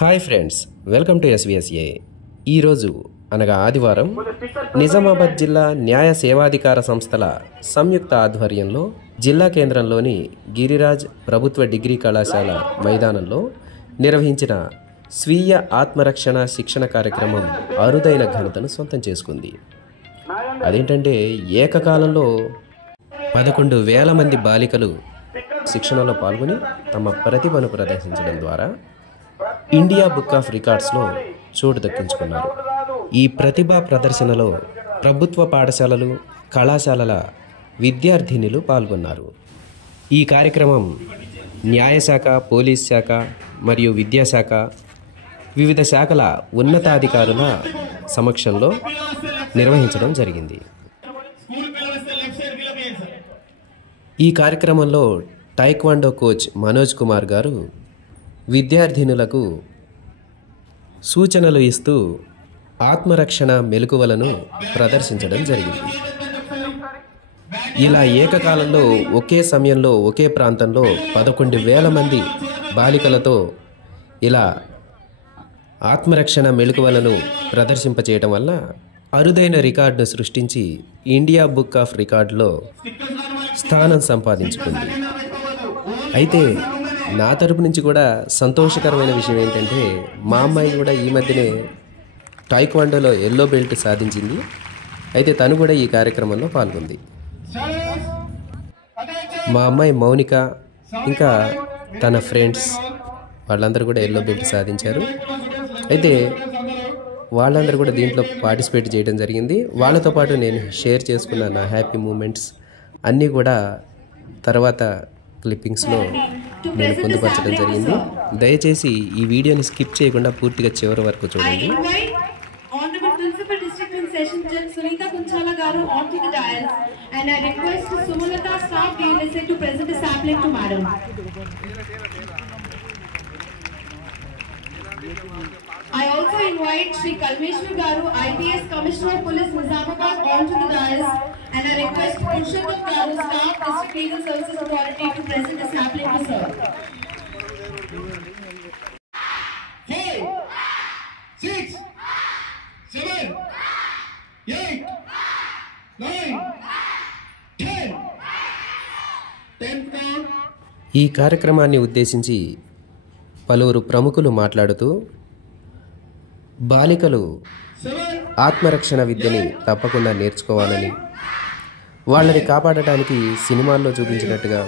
Hi friends, welcome to SVSA. ఈరోజు అనగా ఆదివారం నిజామాబాద్ జిల్లా న్యాయ సేవాధికార సంస్థల సంయుక్త ఆధ్వర్యంలో జిల్లా కేంద్రంలోని గిరిరాజ్ ప్రభుత్వ డిగ్రీ కళాశాల మైదానంలో నిర్వహించిన స్వీయ ఆత్మరక్షణ శిక్షణ కార్యక్రమం అరుదైన ఘనతను సొంతం చేసుకుంది. అదేంటంటే ఏకకాలంలో 11,000 మంది బాలికలు శిక్షణలో పాల్గొని తమ ప్రతిభను ప్రదర్శించడం ద్వారా ఇండియా బుక్ ఆఫ్ రికార్డ్స్లో చోటు దక్కించుకున్నారు. ఈ ప్రతిభా ప్రదర్శనలో ప్రభుత్వ పాఠశాలలు, కళాశాలల విద్యార్థినులు పాల్గొన్నారు. ఈ కార్యక్రమం న్యాయశాఖ, పోలీస్ శాఖ మరియు విద్యాశాఖ వివిధ శాఖల ఉన్నతాధికారుల సమక్షంలో నిర్వహించడం జరిగింది. ఈ కార్యక్రమంలో టైక్వాండో కోచ్ మనోజ్ కుమార్ గారు విద్యార్థినులకు సూచనలు ఇస్తూ ఆత్మరక్షణ మెలకువలను ప్రదర్శించడం జరిగింది. ఇలా ఏకకాలంలో ఒకే సమయంలో ఒకే ప్రాంతంలో 11,000 మంది బాలికలతో ఇలా ఆత్మరక్షణ మెలకువలను ప్రదర్శింపచేయటం వల్ల అరుదైన రికార్డును సృష్టించి ఇండియా బుక్ ఆఫ్ రికార్డులో స్థానం సంపాదించుకుంది. అయితే నా తరపు నుంచి కూడా సంతోషకరమైన విషయం ఏంటంటే మా అమ్మాయి కూడా ఈ మధ్యనే టైక్వాండోలో ఎల్లో బెల్ట్ సాధించింది. అయితే తను కూడా ఈ కార్యక్రమంలో పాల్గొంది. మా అమ్మాయి మౌనిక ఇంకా తన ఫ్రెండ్స్ వాళ్ళందరూ కూడా ఎల్లో బెల్ట్ సాధించారు. అయితే వాళ్ళందరూ కూడా దీంట్లో పార్టిసిపేట్ చేయడం జరిగింది. వాళ్ళతో పాటు నేను షేర్ చేసుకున్న నా హ్యాపీ మూమెంట్స్ అన్నీ కూడా తర్వాత క్లిప్పింగ్స్లో నేను పొందుపరచడం జరిగింది. దయచేసి ఈ వీడియోని స్కిప్ చేయకుండా పూర్తిగా చివరి వరకు చూడండి. I also invite Shri Kalmeshwar Garu, IPS Commissioner of Police Nizamabad, onto the dais, and I request Purushottam Garu, Staff District Legal Services Authority, to present a sampling to sir. 5, 6, 7, 8, 9, 10. 10th count. ఈ కార్యక్రమాన్ని ఉద్దేశించి పలువురు ప్రముఖులు మాట్లాడుతూ బాలికలు ఆత్మరక్షణ విద్యని తప్పకుండా నేర్చుకోవాలని, వాళ్ళని కాపాడటానికి సినిమాల్లో చూపించినట్టుగా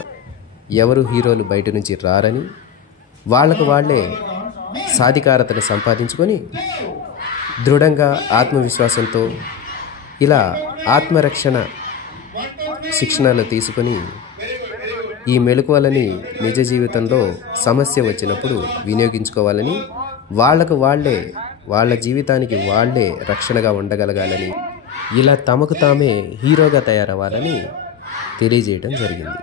ఎవరు హీరోలు బయట నుంచి రారని, వాళ్లకు వాళ్లే సాధికారతను సంపాదించుకొని దృఢంగా ఆత్మవిశ్వాసంతో ఇలా ఆత్మరక్షణ శిక్షణలు తీసుకొని ఈ మెలకువలని నిజ జీవితంలో సమస్య వచ్చినప్పుడు వినియోగించుకోవాలని, వాళ్లకు వాళ్లే వాళ్ళ జీవితానికి వాళ్లే రక్షణగా ఉండగలగాలని, ఇలా తమకు తామే హీరోగా తయారవ్వాలని తెలియజేయడం జరిగింది.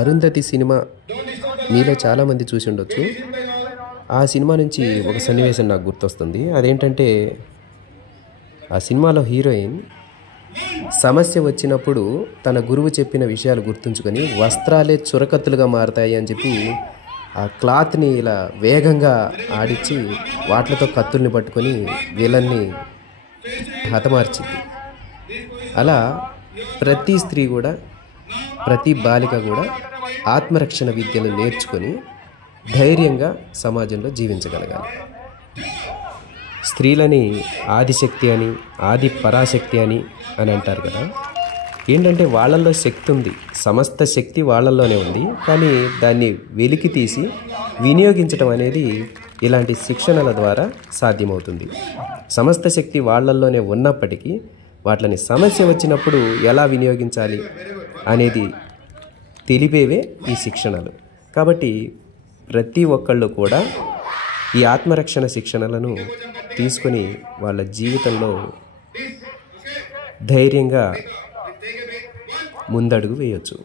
అరుంధతి సినిమా మీలో చాలామంది చూసి ఉండొచ్చు. ఆ సినిమా నుంచి ఒక సన్నివేశం నాకు గుర్తొస్తుంది. అదేంటంటే ఆ సినిమాలో హీరోయిన్ సమస్య వచ్చినప్పుడు తన గురువు చెప్పిన విషయాలు గుర్తుంచుకొని వస్త్రాలే చురకత్తులుగా మారతాయి అని చెప్పి ఆ క్లాత్ని ఇలా వేగంగా ఆడించి వాటితో కత్తుల్ని పట్టుకొని విలన్ని హతమార్చింది. అలా ప్రతి స్త్రీ కూడా, ప్రతి బాలిక కూడా ఆత్మరక్షణ విద్యను నేర్చుకొని ధైర్యంగా సమాజంలో జీవించగలగాలి. స్త్రీలని ఆదిశక్తి అని, ఆది పరాశక్తి అని అంటారు కదా. ఏంటంటే వాళ్ళల్లో శక్తి ఉంది, సమస్త శక్తి వాళ్ళల్లోనే ఉంది. కానీ దాన్ని వెలికి తీసి వినియోగించడం అనేది ఇలాంటి శిక్షణల ద్వారా సాధ్యమవుతుంది. సమస్త శక్తి వాళ్ళల్లోనే ఉన్నప్పటికీ వాటిని సమస్య వచ్చినప్పుడు ఎలా వినియోగించాలి అనేది తెలిపేవే ఈ శిక్షణలు. కాబట్టి ప్రతి ఒక్కళ్ళు కూడా ఈ ఆత్మరక్షణ శిక్షణలను తీసుకొని వాళ్ళ జీవితంలో ధైర్యంగా ముందడుగు వేయొచ్చు.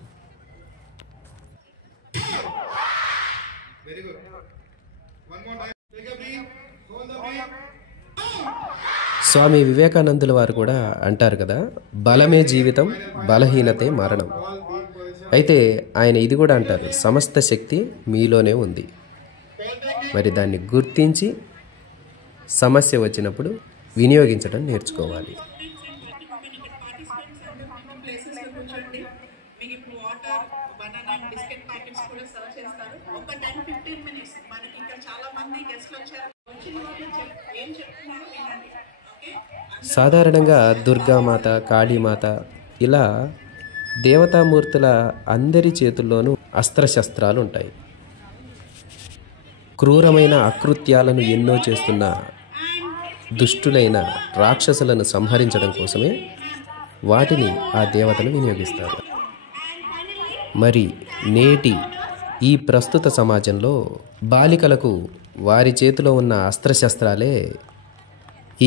Very good. One more time. Take a breath. Hold the breath. స్వామి వివేకానందుల వారు కూడా అంటారు కదా, బలమే జీవితం, బలహీనతే మరణం. అయితే ఆయన ఇది కూడా అంటారు, సమస్త శక్తి మీలోనే ఉంది. మరి దాన్ని గుర్తించి సమస్య వచ్చినప్పుడు వినియోగించడం నేర్చుకోవాలి. సాధారణంగా దుర్గామాత, కాళీమాత ఇలా దేవతామూర్తుల అందరి చేతుల్లోనూ అస్త్రశస్త్రాలు ఉంటాయి. క్రూరమైన అకృత్యాలను ఎన్నో చేస్తున్న దుష్టులైన రాక్షసులను సంహరించడం కోసమే వాటిని ఆ దేవతలు వినియోగిస్తారు. మరి నేటి ఈ ప్రస్తుత సమాజంలో బాలికలకు వారి చేతిలో ఉన్న అస్త్రశస్త్రాలే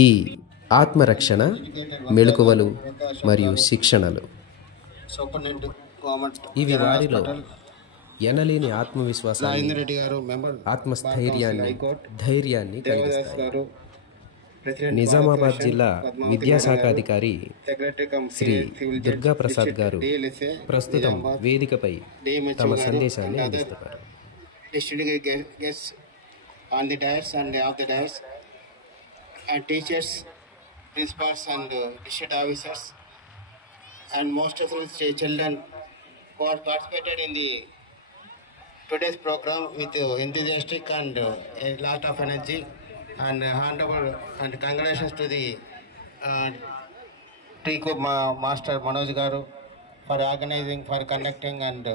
ఈ ఆత్మరక్షణ, మెళకువలు మరియు శిక్షణలు. ఇవి వారిలో ఎనలేని ఆత్మవిశ్వాసాన్ని, ఆత్మస్థైర్యాన్ని, ధైర్యాన్ని కలిగిస్తాయి. నిజామాబాద్ జిల్లా విద్యాశాఖాధికారి శ్రీ దుర్గా ప్రసాద్ గారు ప్రస్తుతం వేదికపై తమ సందేశాన్ని అందిస్తున్నారు. Principals and district officers and most of the children who are participated in the today's program with enthusiastic and a lot of energy, and honorable and congratulations to the T-Cube Master Manoj Garu for conducting and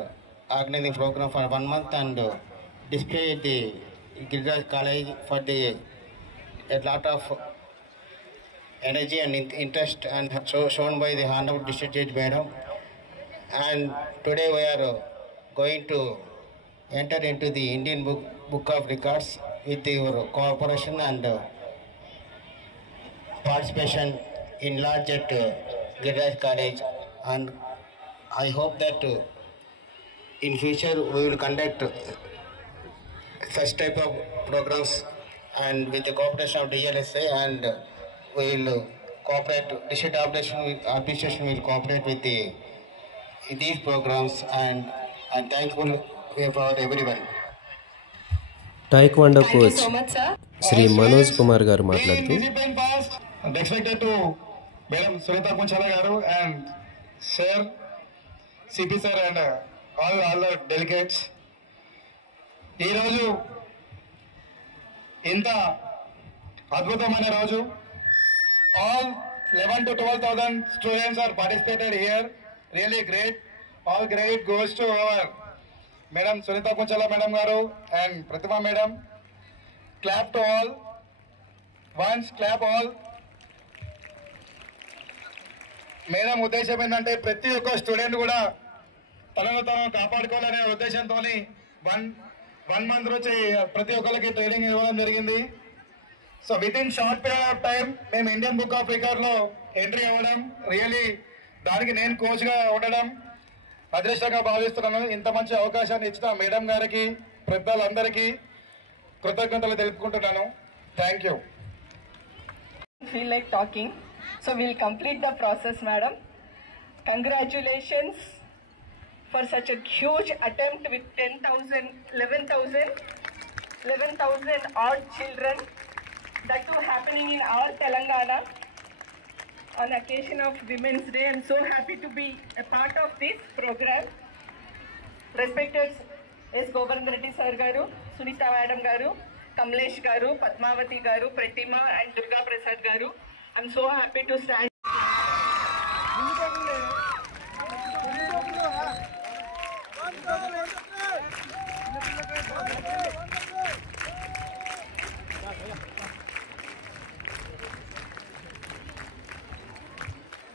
organizing program for 1 month and display the Giriraj College for the a lot of energy and interest and shown by the Honorable District Judge Madam. And today we are going to enter into the Indian Book of Records with your cooperation and participation in large at Giriraj College. And I hope that in future we will conduct such type of programs and with the cooperation of DLSA, and we will cooperate, district administration will cooperate with these programs, and I'm thankful for everyone. Taekwondo coach Shri Manoj Kumar గారు మాట్లాడుతూ, Expected to Madam Sunita Kunchala garu and Sir, CP sir and all the delegates. ఈ రోజు ఇంత అద్భుతమైన రోజు. All 11 to 12,000 students are participated here. Really great. All great goes to our Madam Sunita Kunchala Madam garu and Pratima Madam. Clap to all. Once clap all. Madam ఉద్దేశం ఏంటంటే ప్రతి ఒక్క student కూడా తనను తాను కాపాడుకోవాలనే ఉద్దేశంతో 1 మంత్ నుంచి ప్రతి ఒక్కరికి ట్రైనింగ్ ఇవ్వడం జరిగింది. So with in short period of time మేము ఇండియన్ బుక్ ఆఫ్ రికార్డ్లో ఎంట్రీ అవ్వడం, రియలీ దానికి నేను కోచ్గా ఉండడం అదృష్టంగా భావిస్తున్నాను. ఇంత మంచి అవకాశాన్ని ఇచ్చిన మేడం గారికి, పెద్దలందరికీ కృతజ్ఞతలు తెలుపుకుంటున్నాను. Thank you. Feel like talking, so we'll complete the process, madam. Congratulations for such a huge attempt with 11,000 odd children, that too happening in our Telangana on occasion of Women's Day. I'm so happy to be a part of this program. Respected S. Govardhan Reddy sir garu, Sunita madam garu, Kamlesh garu, Padmavati garu, Pratima and Durga Prasad garu, I'm so happy to stand.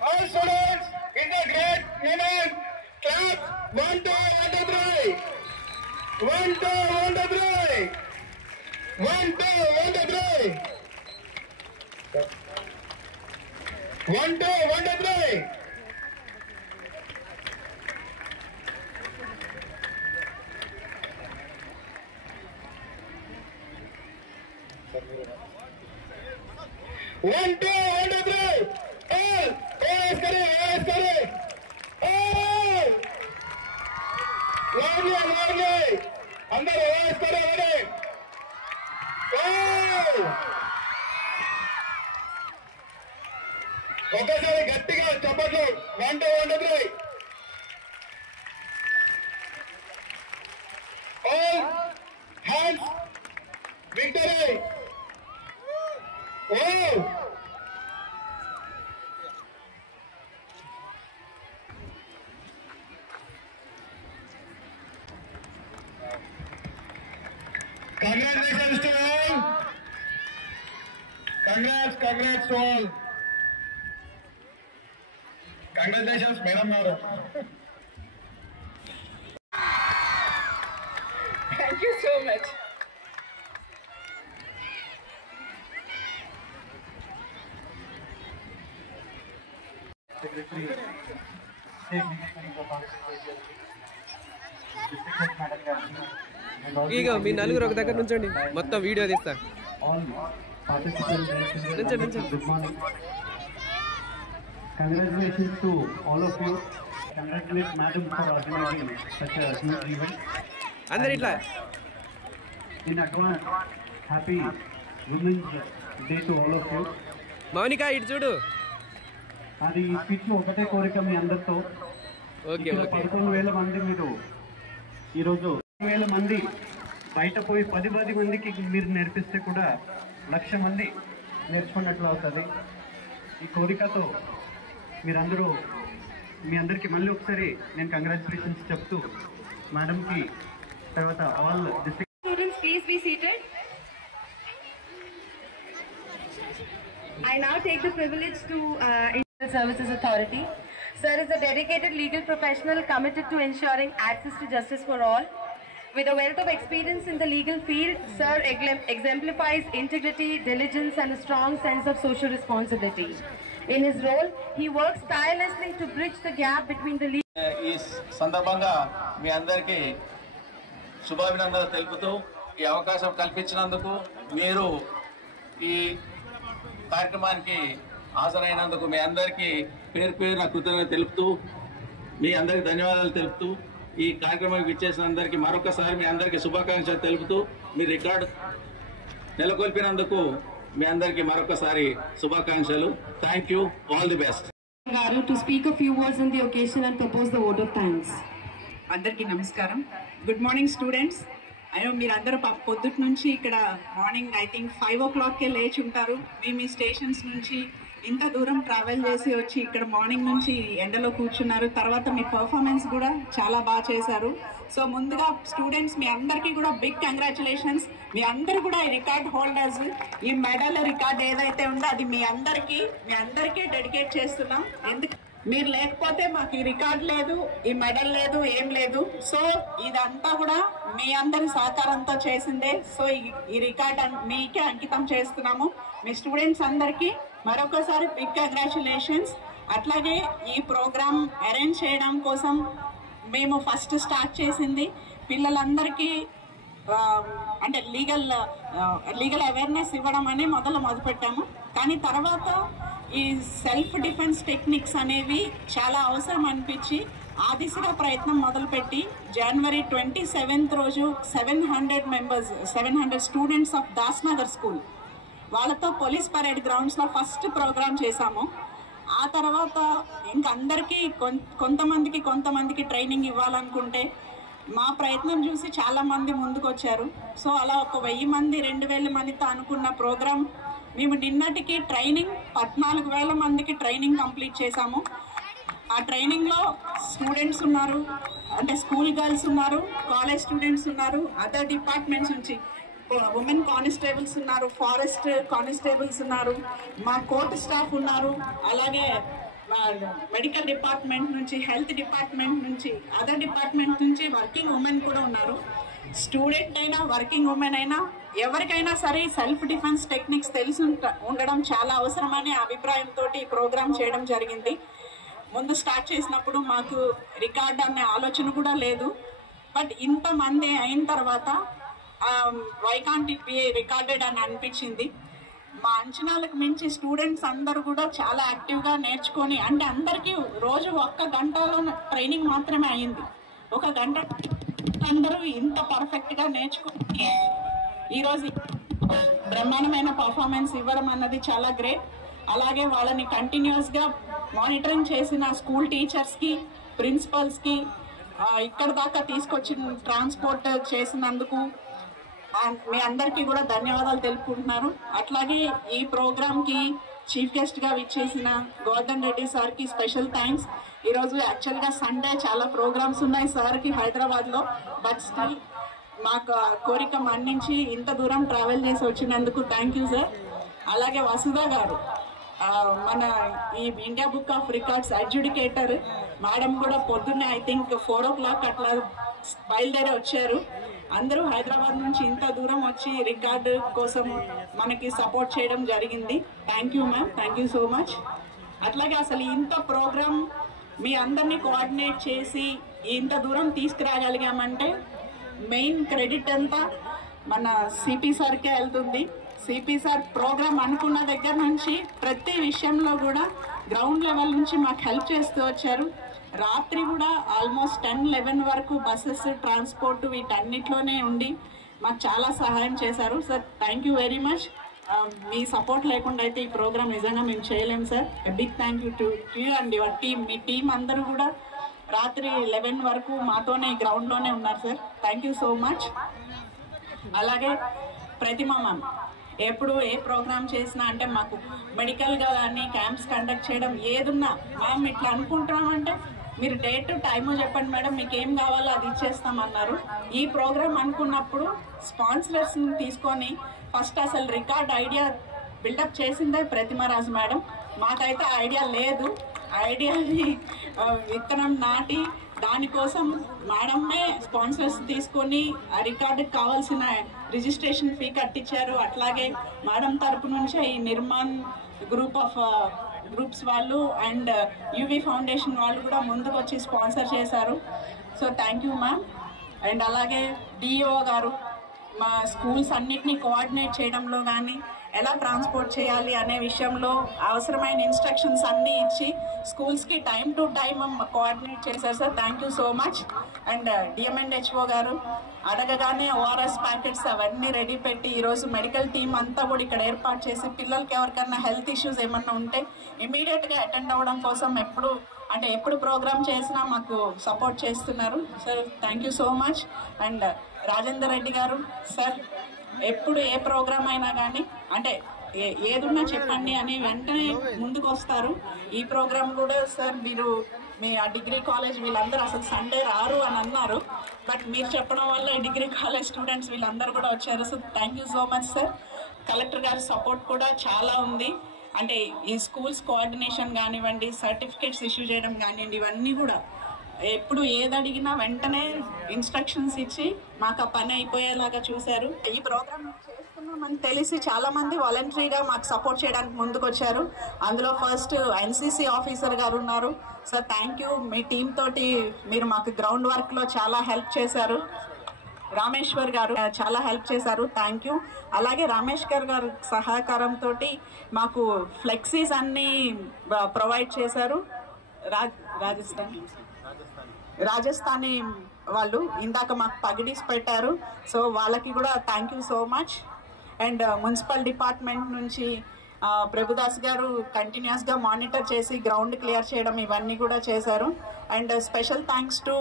All students in the great moment, clap. 1 2 1 2 3. 1 2 1 2 3. 1 2 1 2 3. 1 2 1 2 3. 1 2 1 2 3 OS करे लाडली अंदर OS करे ఒకసారి గట్టిగా చప్పట్లు 1 2 1 2 3 all hands victory oh congratulations to all congrats to all congratulations madam garu Thank you so much. ఇగో మీ నలుగురు ఒక దగ్గర నుంచండి మొత్తం వీడియో తీస్తా Congratulations to all of you. Congratulate madam for organizing such a huge event. అందరు ఇట్లా In advance, happy Women's Day to all of you. Mounika ఇటు చూడు. అది ఈ స్పీచ్ ఒకటే కోరిక మీ అందరితో. ఓకే ఓకే 11,000 మంది మీరు ఈరోజు 1,000 మంది బయట పోయి 10 మందికి మీరు నేర్పిస్తే కూడా 1,00,000 మంది నేర్చుకున్నట్లు అవుతుంది. ఈ కోరికతో మీరందరూ మీ అందరికీ మళ్ళీ ఒకసారి నేను కంగ్రాచులేషన్స్ చెప్తూ మేడంకి తర్వాత all district Students, please be seated. I now take the privilege to Indian Services Authority. Sir is a dedicated legal professional committed to ensuring access to justice for all. With a wealth of experience in the legal field, Sir exemplifies integrity, diligence and a strong sense of social responsibility. In his role, he works tirelessly to bridge the gap between the legal ఈ సందర్భంగా మీ అందరికీ శుభాభినందనలు తెలుపుతూ ఈ అవకాశం కల్పించినందుకు మీరు ఈ కార్యక్రమానికి హాజరైనందుకు మీ అందరికీ పేరు పేరున కృతజ్ఞతలు తెలుపుతూ మీ అందరికీ ధన్యవాదాలు తెలుపుతూ ఈ కార్యక్రమానికి విచ్చేసిన అందరికీ మరొకసారి మీ అందరికీ శుభాకాంక్షలు తెలుపుతూ మీ రికార్డు నెలకొల్పినందుకు మీ అందరికీ మరొకసారి శుభాకాంక్షలు. Thank you. All the best. Garu to speak a few words on the occasion and propose the vote of thanks. అందరికీ నమస్కారం. Good morning students. అయినా మీరందరూ పొద్దుటి నుంచి ఇక్కడ మార్నింగ్ ఐ థింక్ 5 o'clockకే లేచి ఉంటారు. మీ స్టేషన్స్ నుంచి ఇంత దూరం ట్రావెల్ చేసి వచ్చి ఇక్కడ మార్నింగ్ నుంచి ఎండలో కూర్చున్నారు. తర్వాత మీ పర్ఫార్మెన్స్ కూడా చాలా బాగా చేశారు. సో ముందుగా స్టూడెంట్స్ మీ అందరికీ కూడా బిగ్ కంగ్రాచులేషన్స్. మీ అందరు కూడా ఈ రికార్డ్ హోల్డర్స్. ఈ మెడల్ రికార్డ్ ఏదైతే ఉందో అది మీ అందరికీ డెడికేట్ చేస్తున్నాం. ఎందుకు మీరు లేకపోతే మాకు ఈ రికార్డ్ లేదు, ఈ మెడల్ లేదు, ఏం లేదు. సో ఇదంతా కూడా మీ అందరి సహకారంతో చేసిందే. సో ఈ రికార్డ్ మీకే అంకితం చేస్తున్నాము. మీ స్టూడెంట్స్ అందరికీ మరొకసారి బిగ్ కంగ్రాచులేషన్స్. అట్లాగే ఈ ప్రోగ్రామ్ అరేంజ్ చేయడం కోసం మేము ఫస్ట్ స్టార్ట్ చేసింది పిల్లలందరికీ అంటే లీగల్ అవేర్నెస్ ఇవ్వడం అని మొదలుపెట్టాము. కానీ తర్వాత ఈ సెల్ఫ్ డిఫెన్స్ టెక్నిక్స్ అనేవి చాలా అవసరం అనిపించి ఆ దిశగా ప్రయత్నం మొదలుపెట్టి జనవరి 27th రోజు 700 స్టూడెంట్స్ ఆఫ్ దాస్నగర్ స్కూల్ వాళ్ళతో పోలీస్ పరేడ్ గ్రౌండ్స్లో ఫస్ట్ ప్రోగ్రామ్ చేశాము. ఆ తర్వాత ఇంక అందరికీ కొంతమందికి ట్రైనింగ్ ఇవ్వాలనుకుంటే మా ప్రయత్నం చూసి చాలామంది ముందుకు వచ్చారు. సో అలా 1,000 మంది 2,000 మందితో అనుకున్న ప్రోగ్రామ్ మేము నిన్నటికి ట్రైనింగ్ 14,000 మందికి ట్రైనింగ్ కంప్లీట్ చేశాము. ఆ ట్రైనింగ్లో స్టూడెంట్స్ ఉన్నారు, అంటే స్కూల్ గర్ల్స్ ఉన్నారు, కాలేజ్ స్టూడెంట్స్ ఉన్నారు, అదర్ డిపార్ట్మెంట్స్ నుంచి ఉమెన్ కానిస్టేబుల్స్ ఉన్నారు, ఫారెస్ట్ కానిస్టేబుల్స్ ఉన్నారు, మా కోర్టు స్టాఫ్ ఉన్నారు, అలాగే మెడికల్ డిపార్ట్మెంట్ నుంచి, హెల్త్ డిపార్ట్మెంట్ నుంచి, అదర్ డిపార్ట్మెంట్ నుంచి వర్కింగ్ ఉమెన్ కూడా ఉన్నారు. స్టూడెంట్ అయినా వర్కింగ్ ఉమెన్ అయినా ఎవరికైనా సరే సెల్ఫ్ డిఫెన్స్ టెక్నిక్స్ తెలిసి ఉండడం చాలా అవసరమనే అభిప్రాయంతో ఈ ప్రోగ్రామ్ చేయడం జరిగింది. ముందు స్టార్ట్ చేసినప్పుడు మాకు రికార్డ్ అనే ఆలోచన కూడా లేదు. బట్ ఇంతమంది అయిన తర్వాత why can't it be recorded అని అనిపించింది. మా అంచనాలకు మించి స్టూడెంట్స్ అందరూ కూడా చాలా యాక్టివ్గా నేర్చుకొని, అంటే అందరికీ రోజు 1 గంటలో ట్రైనింగ్ మాత్రమే అయింది. 1 గంట అందరూ ఇంత పర్ఫెక్ట్గా నేర్చుకుని ఈరోజు బ్రహ్మాండమైన పర్ఫార్మెన్స్ ఇవ్వడం అన్నది చాలా గ్రేట్. అలాగే వాళ్ళని కంటిన్యూస్గా మానిటరింగ్ చేసిన స్కూల్ టీచర్స్కి, ప్రిన్సిపల్స్కి, ఇక్కడ దాకా తీసుకొచ్చిన ట్రాన్స్పోర్ట్ చేసినందుకు మీ అందరికీ కూడా ధన్యవాదాలు తెలుపుకుంటున్నాను. అట్లాగే ఈ ప్రోగ్రామ్కి చీఫ్ గెస్ట్గా విచ్చేసిన గోవర్ధన్ రెడ్డి సార్కి స్పెషల్ థ్యాంక్స్. ఈరోజు యాక్చువల్గా సండే చాలా ప్రోగ్రామ్స్ ఉన్నాయి సార్కి హైదరాబాద్లో, బట్ స్టిల్ మాకు కోరిక మన్నించి ఇంత దూరం ట్రావెల్ చేసి వచ్చినందుకు థ్యాంక్ యూ సార్. అలాగే వసుధ గారు, మన ఈ India book of records adjudicator madam కూడా పొద్దున్నే ఐ థింక్ 4 o'clock అట్లా బయలుదేరి వచ్చారు. అందరూ హైదరాబాద్ నుంచి ఇంత దూరం వచ్చి రికార్డు కోసం మనకి సపోర్ట్ చేయడం జరిగింది. Thank you ma'am, thank you so much. అట్లాగే అసలు ఇంత ప్రోగ్రామ్ మీ అందరినీ కోఆర్డినేట్ చేసి ఇంత దూరం తీసుకురాగలిగామంటే మెయిన్ క్రెడిట్ అంతా మన సిపి సార్కే వెళ్తుంది. సిపి సార్ ప్రోగ్రామ్ అనుకున్న దగ్గర నుంచి ప్రతి విషయంలో కూడా గ్రౌండ్ లెవెల్ నుంచి మాకు హెల్ప్ చేస్తూ వచ్చారు. రాత్రి కూడా ఆల్మోస్ట్ 10-11 వరకు బస్సెస్, ట్రాన్స్పోర్ట్ వీటన్నిటిలోనే ఉండి మాకు చాలా సహాయం చేశారు sir. Thank you very much. మీ సపోర్ట్ లేకుండా అయితే ఈ ప్రోగ్రామ్ నిజంగా మేము చేయలేము sir. Big thank you to you and your team. మీ టీం అందరూ కూడా రాత్రి 11 వరకు మాతోనే గ్రౌండ్లోనే ఉన్నారు sir. Thank you so much. అలాగే ప్రతిమ మ్యామ్ ఎప్పుడు ఏ ప్రోగ్రామ్ చేసినా, అంటే మాకు మెడికల్గా కానీ క్యాంప్స్ కండక్ట్ చేయడం ఏదున్నా, మ్యామ్ ఇట్లా అనుకుంటున్నామంటే మీరు డేట్ టైము చెప్పండి మేడం, మీకు ఏం కావాలో అది ఇచ్చేస్తామన్నారు. ఈ ప్రోగ్రామ్ అనుకున్నప్పుడు స్పాన్సర్స్ని తీసుకొని ఫస్ట్ అసలు రికార్డ్ ఐడియా బిల్డప్ చేసిందే ప్రతిమరాజు మేడం. మాకైతే ఐడియా లేదు. ఐడియాని విత్తనం నాటి దానికోసం మేడమే స్పాన్సర్స్ తీసుకొని ఆ రికార్డుకి కావాల్సిన రిజిస్ట్రేషన్ ఫీ కట్టించారు. అట్లాగే మేడం తరపు నుంచి ఈ నిర్మాణ్ గ్రూప్స్ వాళ్ళు అండ్ యూవి ఫౌండేషన్ వాళ్ళు కూడా ముందుకు వచ్చి స్పాన్సర్ చేశారు. So thank you ma'am. And అలాగే డిఓ గారు మా స్కూల్స్ అన్నిటినీ కోఆర్డినేట్ చేయడంలో కానీ, ఎలా ట్రాన్స్పోర్ట్ చేయాలి అనే విషయంలో అవసరమైన ఇన్స్ట్రక్షన్స్ అన్నీ ఇచ్చి స్కూల్స్కి టైం టు టైం కోఆర్డినేట్ చేశారు sir. Thank you so much. And DM&HO గారు అడగగానే ఓఆర్ఎస్ ప్యాకెట్స్ అవన్నీ రెడీ పెట్టి ఈరోజు మెడికల్ టీమ్ అంతా కూడా ఇక్కడ ఏర్పాటు చేసి పిల్లలకి ఎవరికైనా హెల్త్ ఇష్యూస్ ఏమన్నా ఉంటే ఇమీడియట్గా అటెండ్ అవ్వడం కోసం ఎప్పుడు ప్రోగ్రామ్ చేసినా మాకు సపోర్ట్ చేస్తున్నారు sir. Thank you so much. And Rajender Reddy గారు సార్, ఎప్పుడు ఏ ప్రోగ్రామ్ అయినా కానీ ఏదున్నా చెప్పండి అని వెంటనే ముందుకు వస్తారు. ఈ ప్రోగ్రామ్ కూడా సార్ మీరు మీ ఆ డిగ్రీ కాలేజ్ వీళ్ళందరూ అసలు సండే రారు అని అన్నారు, బట్ మీరు చెప్పడం వల్ల ఈ డిగ్రీ కాలేజ్ స్టూడెంట్స్ వీళ్ళందరూ కూడా వచ్చారు. So thank you so much sir. Collector గారి సపోర్ట్ కూడా చాలా ఉంది. ఈ స్కూల్స్ కోఆర్డినేషన్ కానివ్వండి, సర్టిఫికేట్స్ ఇష్యూ చేయడం కానివ్వండి, ఇవన్నీ కూడా ఎప్పుడు ఏది అడిగినా వెంటనే ఇన్స్ట్రక్షన్స్ ఇచ్చి మాకు ఆ పని అయిపోయేలాగా చూశారు. ఈ ప్రోగ్రామ్ చేస్తున్నామని తెలిసి చాలా మంది వాలంటరీగా మాకు సపోర్ట్ చేయడానికి ముందుకు వచ్చారు. అందులో ఫస్ట్ ఎన్సీసీ ఆఫీసర్ గారు ఉన్నారు sir. Thank you. Me team తోటి మీరు మాకు గ్రౌండ్ వర్క్లో చాలా హెల్ప్ చేశారు. రామేశ్వర్ గారు చాలా హెల్ప్ చేశారు. Thank you. అలాగే రామేశ్వర్ గారు సహకారంతో మాకు ఫ్లెక్సీస్ అన్నీ ప్రొవైడ్ చేశారు. రాజస్థానీ వాళ్ళు ఇందాక మాకు పగిడీస్ పెట్టారు. సో వాళ్ళకి కూడా thank you so much. And municipal department నుంచి ప్రభుదాస్ గారు కంటిన్యూస్గా మానిటర్ చేసి గ్రౌండ్ క్లియర్ చేయడం ఇవన్నీ కూడా చేశారు. And special thanks to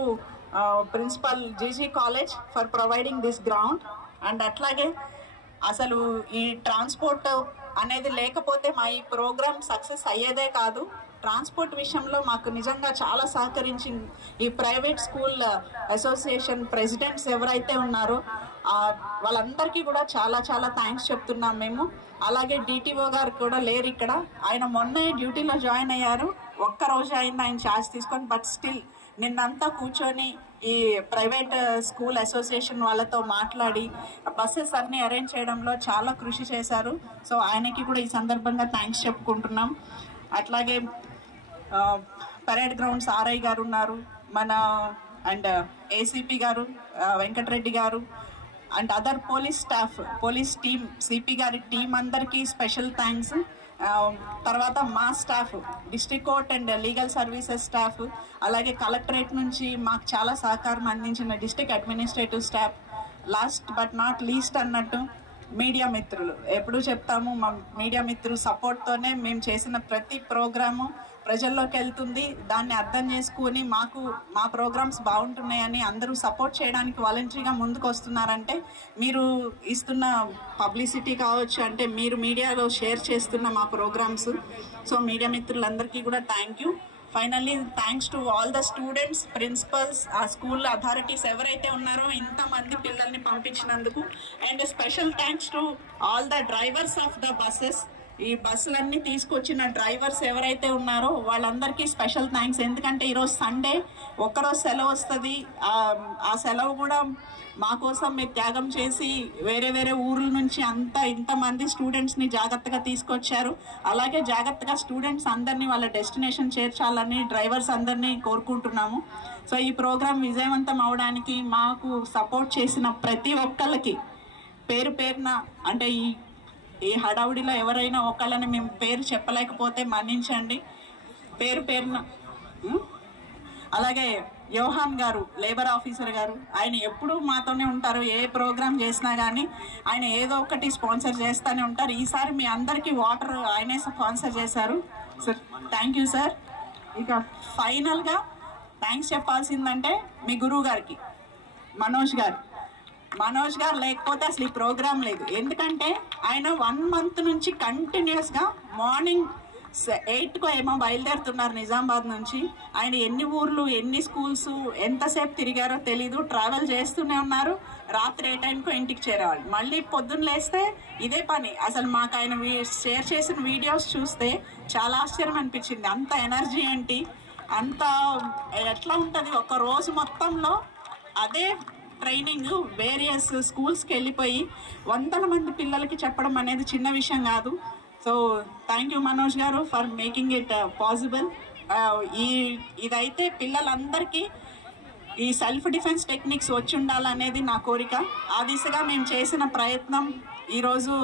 principal GG college for providing this ground. And అట్లాగే అసలు ఈ ట్రాన్స్పోర్ట్ అనేది లేకపోతే మా ఈ ప్రోగ్రామ్ సక్సెస్ అయ్యేదే కాదు. ట్రాన్స్పోర్ట్ విషయంలో మాకు నిజంగా చాలా సహకరించింది ఈ ప్రైవేట్ స్కూల్ అసోసియేషన్ ప్రెసిడెంట్స్ ఎవరైతే ఉన్నారో వాళ్ళందరికీ కూడా చాలా చాలా థ్యాంక్స్ చెప్తున్నాం మేము. అలాగే డిటిఓ గారు కూడా లేరు ఇక్కడ, ఆయన మొన్నే డ్యూటీలో జాయిన్ అయ్యారు. ఒక్కరోజు అయింది ఆయన ఛార్జ్ తీసుకొని, బట్ స్టిల్ నిన్నంతా కూర్చొని ఈ ప్రైవేట్ స్కూల్ అసోసియేషన్ వాళ్ళతో మాట్లాడి బస్సెస్ అన్నీ అరేంజ్ చేయడంలో చాలా కృషి చేశారు. సో ఆయనకి కూడా ఈ సందర్భంగా థ్యాంక్స్ చెప్పుకుంటున్నాం. అట్లాగే పరేడ్ గ్రౌండ్స్ ఆర్ఐ గారు ఉన్నారు, మన అండ్ ఏసీపీ గారు వెంకటరెడ్డి గారు, and other police team CP గారి టీం అందరికీ స్పెషల్ థ్యాంక్స్. తర్వాత మా staff, district court and legal services staff, అలాగే కలెక్టరేట్ నుంచి మాకు చాలా సహకారం అందించిన district administrative staff, last but not least అన్నట్టు మీడియా మిత్రులు. ఎప్పుడూ చెప్తాము, మా మీడియా మిత్రులు సపోర్ట్తోనే మేము చేసిన ప్రతి ప్రోగ్రాము ప్రజల్లోకి వెళ్తుంది. దాన్ని అర్థం చేసుకుని మా ప్రోగ్రామ్స్ బాగుంటున్నాయని అందరూ సపోర్ట్ చేయడానికి వాలంటరీగా ముందుకు వస్తున్నారంటే మీరు ఇస్తున్న పబ్లిసిటీ కావచ్చు, అంటే మీరు మీడియాలో షేర్ చేస్తున్న మా ప్రోగ్రామ్స్. సో మీడియా మిత్రులందరికీ కూడా thank you. Finally thanks to all the students, principals, ఆ స్కూల్ అథారిటీస్ ఎవరైతే ఉన్నారో ఇంతమంది పిల్లల్ని పంపించినందుకు. And special thanks to all the drivers of the buses. ఈ బస్సులన్నీ తీసుకొచ్చిన డ్రైవర్స్ ఎవరైతే ఉన్నారో వాళ్ళందరికీ స్పెషల్ థ్యాంక్స్. ఎందుకంటే ఈరోజు సండే, ఒక్కరోజు సెలవు వస్తుంది. ఆ సెలవు కూడా మా కోసం మీరు త్యాగం చేసి వేరే ఊర్ల నుంచి ఇంతమంది స్టూడెంట్స్ని జాగ్రత్తగా తీసుకొచ్చారు. అలాగే జాగ్రత్తగా స్టూడెంట్స్ అందరినీ వాళ్ళ డెస్టినేషన్ చేర్చాలని డ్రైవర్స్ అందరినీ కోరుకుంటున్నాము. సో ఈ ప్రోగ్రాం విజయవంతం అవడానికి మాకు సపోర్ట్ చేసిన ప్రతి ఒక్కళ్ళకి పేరు పేరున, అంటే ఈ హడావుడిలో ఎవరైనా ఒకళ్ళని మేము పేరు చెప్పలేకపోతే మన్నించండి, పేరు పేరున. అలాగే యోహాన్ గారు, లేబర్ ఆఫీసర్ గారు, ఆయన ఎప్పుడూ మాతోనే ఉంటారు. ఏ ప్రోగ్రామ్ చేసినా కానీ ఆయన ఏదో ఒకటి స్పాన్సర్ చేస్తూనే ఉంటారు. ఈసారి మీ అందరికీ వాటర్ ఆయనే స్పాన్సర్ చేశారు. Sir thank you sir. ఇక ఫైనల్గా థ్యాంక్స్ చెప్పాల్సిందంటే మీ గురువు గారికి, మనోజ్ గారు లేకపోతే అసలు ఈ ప్రోగ్రాం లేదు. ఎందుకంటే ఆయన 1 month నుంచి కంటిన్యూస్గా మార్నింగ్ 8కు ఏమో బయలుదేరుతున్నారు నిజామాబాద్ నుంచి. ఆయన ఎన్ని ఊర్లు, ఎన్ని స్కూల్స్, ఎంతసేపు తిరిగారో తెలీదు. ట్రావెల్ చేస్తూనే ఉన్నారు. రాత్రి ఏ టైంకో ఇంటికి చేరేవాళ్ళు. మళ్ళీ పొద్దున్న లేస్తే ఇదే పని. అసలు మాకు ఆయన షేర్ చేసిన వీడియోస్ చూస్తే చాలా ఆశ్చర్యం అనిపించింది. అంత ఎనర్జీ ఏంటి, అంత ఎట్లా ఉంటుంది. ఒక రోజు మొత్తంలో అదే ట్రైనింగ్ వేరియస్ స్కూల్స్కి వెళ్ళిపోయి 100 మంది పిల్లలకి చెప్పడం అనేది చిన్న విషయం కాదు. సో థ్యాంక్ యూ మనోజ్ గారు ఫర్ మేకింగ్ ఇట్ పాసిబుల్. ఇదైతే పిల్లలందరికీ ఈ సెల్ఫ్ డిఫెన్స్ టెక్నిక్స్ వచ్చి ఉండాలనేది నా కోరిక. ఆ దిశగా మేము చేసిన ప్రయత్నం ఈరోజు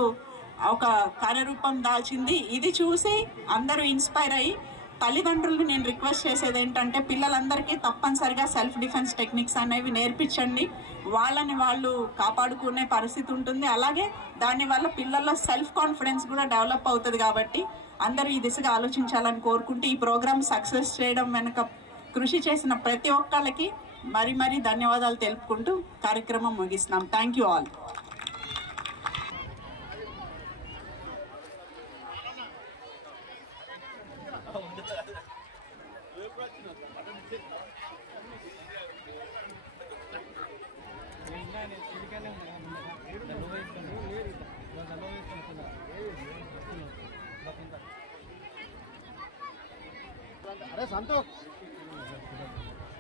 ఒక కార్యరూపం దాల్చింది. ఇది చూసి అందరూ ఇన్స్పైర్ అయ్యి తల్లిదండ్రులు నేను రిక్వెస్ట్ చేసేది ఏంటంటే పిల్లలందరికీ తప్పనిసరిగా సెల్ఫ్ డిఫెన్స్ టెక్నిక్స్ అనేవి నేర్పించండి. వాళ్ళని వాళ్ళు కాపాడుకునే పరిస్థితి ఉంటుంది. అలాగే దానివల్ల పిల్లల్లో సెల్ఫ్ కాన్ఫిడెన్స్ కూడా డెవలప్ అవుతుంది. కాబట్టి అందరూ ఈ దిశగా ఆలోచించాలని కోరుకుంటూ ఈ ప్రోగ్రామ్ సక్సెస్ చేయడం వెనుక కృషి చేసిన ప్రతి ఒక్కళ్ళకి మరీ ధన్యవాదాలు తెలుపుకుంటూ కార్యక్రమం ముగిస్తున్నాం. Thank you all. అరే సంతోష్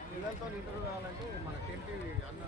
పిల్లలతో ఇంటర్వ్యూ కావాలంటే మన టెంపీ అన్న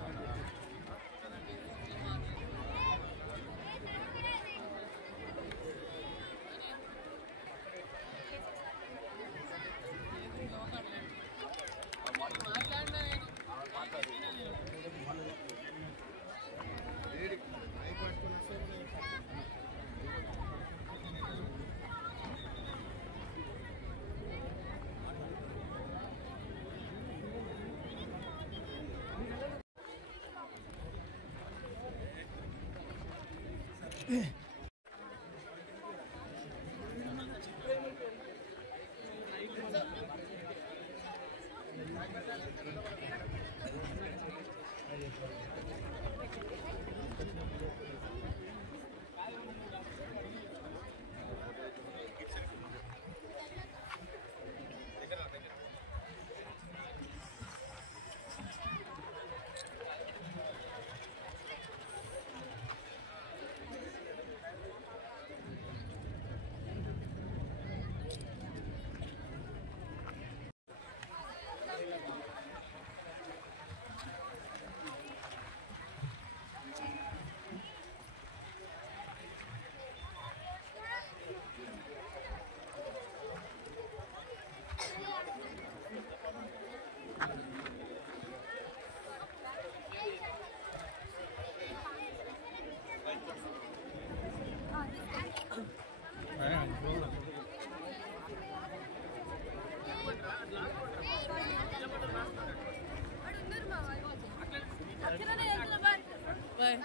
బాయ్.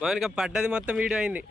మౌనిక పడ్డది మొత్తం వీడియో అయింది.